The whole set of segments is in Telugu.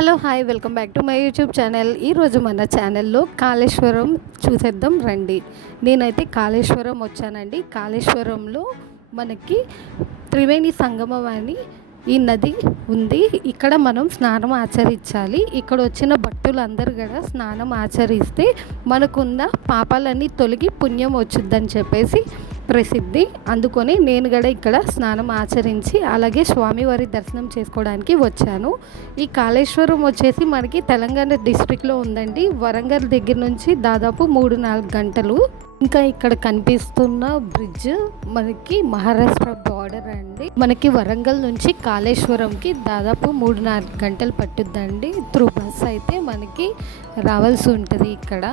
Hello hi welcome back to my YouTube channel. ఈరోజు మన ఛానల్లో కాళేశ్వరం చూసేద్దాం రండి. నేనైతే కాళేశ్వరం వచ్చానండి. కాళేశ్వరంలో మనకి త్రివేణి సంగమం అని ఈ నది ఉంది. ఇక్కడ మనం స్నానం ఆచరించాలి. ఇక్కడ వచ్చిన భక్తులందరూ కూడా స్నానం ఆచరిస్తే మనకున్న పాపాలన్నీ తొలగి పుణ్యం వచ్చిద్దని చెప్పేసి ప్రసిద్ధి అందుకొని నేను కూడా ఇక్కడ స్నానం ఆచరించి అలాగే స్వామివారి దర్శనం చేసుకోవడానికి వచ్చాను. ఈ కాళేశ్వరం వచ్చేసి మనకి తెలంగాణ డిస్ట్రిక్ట్లో ఉందండి. వరంగల్ దగ్గర నుంచి దాదాపు మూడు నాలుగు గంటలు. ఇంకా ఇక్కడ కనిపిస్తున్న బ్రిడ్జ్ మనకి మహారాష్ట్ర బార్డర్ అండి. మనకి వరంగల్ నుంచి కాళేశ్వరంకి దాదాపు మూడు నాలుగు గంటలు పట్టుద్దండి. త్రూ బస్ అయితే మనకి రావాల్సి ఉంటుంది ఇక్కడ.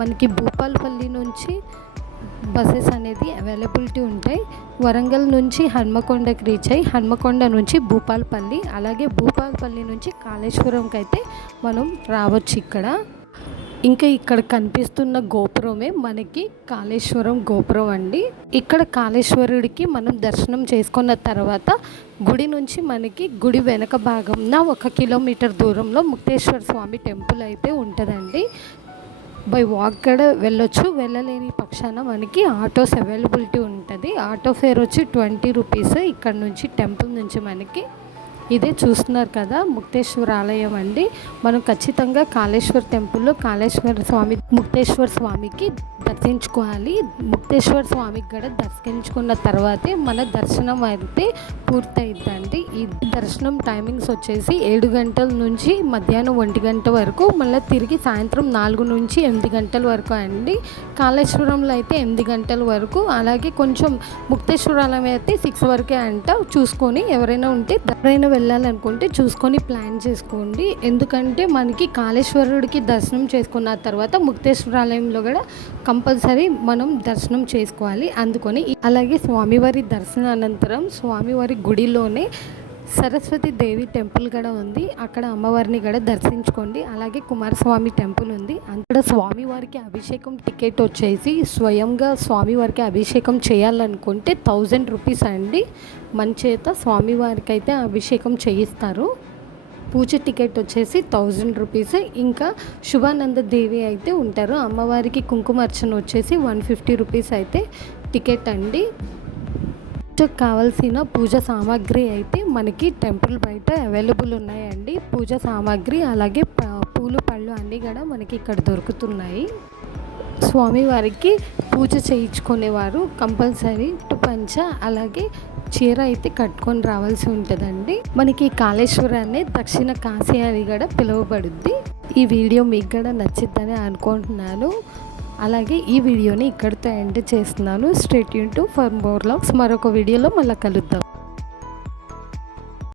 మనకి భూపాలపల్లి నుంచి బస్సెస్ అనేది అవైలబిలిటీ ఉంటాయి. వరంగల్ నుంచి హన్మకొండకి రీచ్ అయ్యి హన్మకొండ నుంచి భూపాలపల్లి అలాగే భూపాలపల్లి నుంచి కాళేశ్వరంకి అయితే మనం రావచ్చు ఇక్కడ. ఇంకా ఇక్కడ కనిపిస్తున్న గోపురమే మనకి కాళేశ్వరం గోపురం అండి. ఇక్కడ కాళేశ్వరుడికి మనం దర్శనం చేసుకున్న తర్వాత గుడి నుంచి మనకి గుడి వెనక భాగంన ఒక కిలోమీటర్ దూరంలో ముక్తేశ్వర స్వామి టెంపుల్ అయితే ఉంటుందండి. బై వాక్ కూడా వెళ్ళొచ్చు. వెళ్ళలేని పక్షాన మనకి ఆటోస్ అవైలబిలిటీ ఉంటుంది. ఆటో ఫేర్ వచ్చి ట్వంటీ రూపీస్ ఇక్కడ నుంచి టెంపుల్ నుంచి మనకి ఇదే చూస్తున్నారు కదా ముక్తేశ్వర ఆలయం అండి. మనం ఖచ్చితంగా కాళేశ్వర టెంపుల్లో కాళేశ్వర స్వామి ముక్తేశ్వర స్వామికి దర్శించుకోవాలి. ముక్తేశ్వర స్వామికి కూడా దర్శించుకున్న తర్వాతే మన దర్శనం అయితే పూర్తయిద్దండి. ఈ దర్శనం టైమింగ్స్ వచ్చేసి ఏడు గంటల నుంచి మధ్యాహ్నం ఒంటి గంట వరకు మళ్ళీ తిరిగి సాయంత్రం నాలుగు నుంచి ఎనిమిది గంటల వరకు అండి. కాళేశ్వరంలో అయితే ఎనిమిది గంటల వరకు అలాగే కొంచెం ముక్తేశ్వరాలయం అయితే సిక్స్ వరకే అంట. చూసుకొని ఎవరైనా ఉంటే ఎవరైనా వెళ్ళాలనుకుంటే చూసుకొని ప్లాన్ చేసుకోండి. ఎందుకంటే మనకి కాళేశ్వరుడికి దర్శనం చేసుకున్న తర్వాత ముక్తేశ్వరాలయంలో కూడా కంపల్సరీ మనం దర్శనం చేసుకోవాలి. అందుకొని అలాగే స్వామివారి దర్శన అనంతరం స్వామివారి గుడిలోనే సరస్వతి దేవి టెంపుల్ కూడా ఉంది. అక్కడ అమ్మవారిని కూడా దర్శించుకోండి. అలాగే కుమారస్వామి టెంపుల్ ఉంది. అక్కడ స్వామివారికి అభిషేకం టికెట్ వచ్చేసి స్వయంగా స్వామివారికి అభిషేకం చేయాలనుకుంటే థౌజండ్ రూపీస్ అండి. మన చేత స్వామివారికి అయితే అభిషేకం చేయిస్తారు. పూజ టికెట్ వచ్చేసి థౌజండ్ రూపీస్. ఇంకా శుభానంద దేవి అయితే ఉంటారు. అమ్మవారికి కుంకుమార్చన వచ్చేసి వన్ ఫిఫ్టీ రూపీస్ అయితే టికెట్ అండి. పూజకు కావాల్సిన పూజ సామాగ్రి అయితే మనకి టెంపుల్ బయట అవైలబుల్ ఉన్నాయండి. పూజ సామాగ్రి అలాగే పూలు పళ్ళు అన్నీ కూడా మనకి ఇక్కడ దొరుకుతున్నాయి. స్వామివారికి పూజ చేయించుకునేవారు కంపల్సరీ పంచ అలాగే చీర అయితే కట్టుకొని రావాల్సి ఉంటుందండి. మనకి కాళేశ్వరాన్ని దక్షిణ కాశీ అని కూడా పిలువబడుద్ది. ఈ వీడియో మీకు కూడా నచ్చిద్దని అనుకుంటున్నాను. అలాగే ఈ వీడియోని ఇక్కడితో ఎండ్ చేస్తున్నాను. Straight Yoon to for more logs మరొక వీడియోలో మళ్ళీ కలుద్దాం.